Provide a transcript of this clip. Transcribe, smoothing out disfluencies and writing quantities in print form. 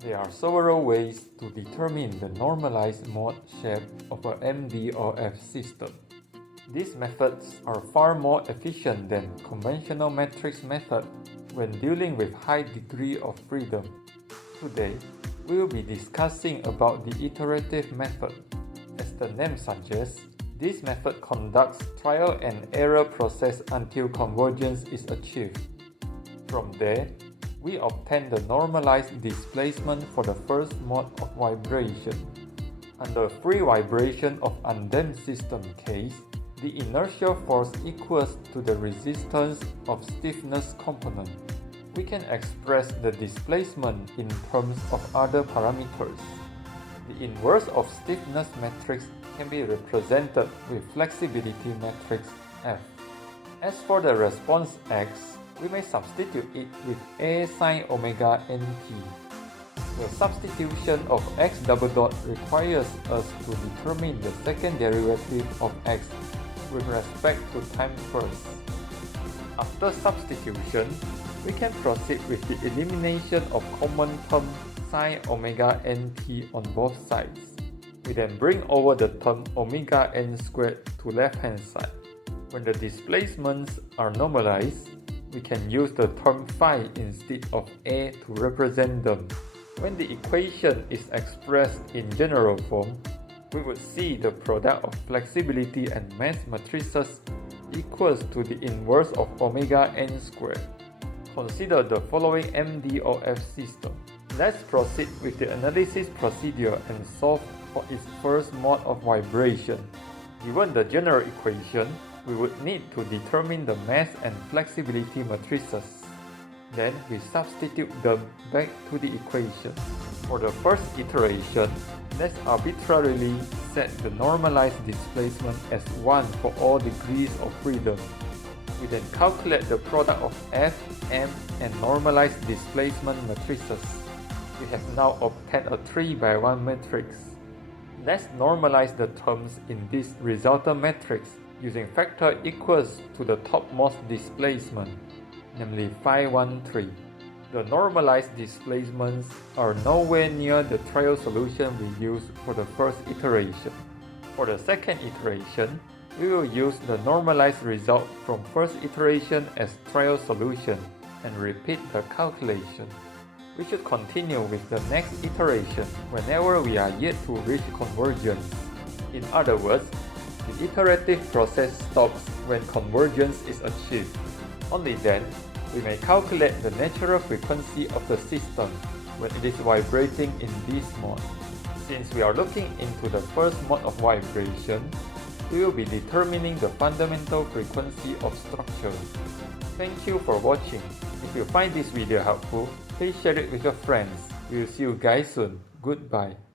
There are several ways to determine the normalized mode shape of a MDOF system. These methods are far more efficient than conventional matrix method when dealing with high degree of freedom. Today, we will be discussing about the iterative method. As the name suggests, this method conducts trial and error process until convergence is achieved. From there, we obtain the normalized displacement for the first mode of vibration. Under free vibration of undamped system case, the inertial force equals to the resistance of stiffness component. We can express the displacement in terms of other parameters. The inverse of stiffness matrix can be represented with flexibility matrix F. As for the response X, we may substitute it with A sin omega nt. The substitution of x double dot requires us to determine the second derivative of x with respect to time first. After substitution, we can proceed with the elimination of common term sin omega nt on both sides. We then bring over the term omega n squared to left hand side. When the displacements are normalized, we can use the term phi instead of A to represent them. When the equation is expressed in general form, we would see the product of flexibility and mass matrices equals to the inverse of omega n squared. Consider the following MDOF system. Let's proceed with the analysis procedure and solve for its first mode of vibration. Given the general equation, we would need to determine the mass and flexibility matrices. Then we substitute them back to the equation. For the first iteration, let's arbitrarily set the normalized displacement as 1 for all degrees of freedom. We then calculate the product of F, M, and normalized displacement matrices. We have now obtained a 3x1 matrix. Let's normalize the terms in this resultant matrix using factor equals to the topmost displacement, namely phi 1, 3. The normalized displacements are nowhere near the trial solution we used for the first iteration. For the second iteration, we will use the normalized result from first iteration as trial solution and repeat the calculation. We should continue with the next iteration whenever we are yet to reach convergence. In other words, the iterative process stops when convergence is achieved. Only then, we may calculate the natural frequency of the system when it is vibrating in this mode. Since we are looking into the first mode of vibration, we will be determining the fundamental frequency of structure. Thank you for watching. If you find this video helpful, please share it with your friends. We will see you guys soon. Goodbye.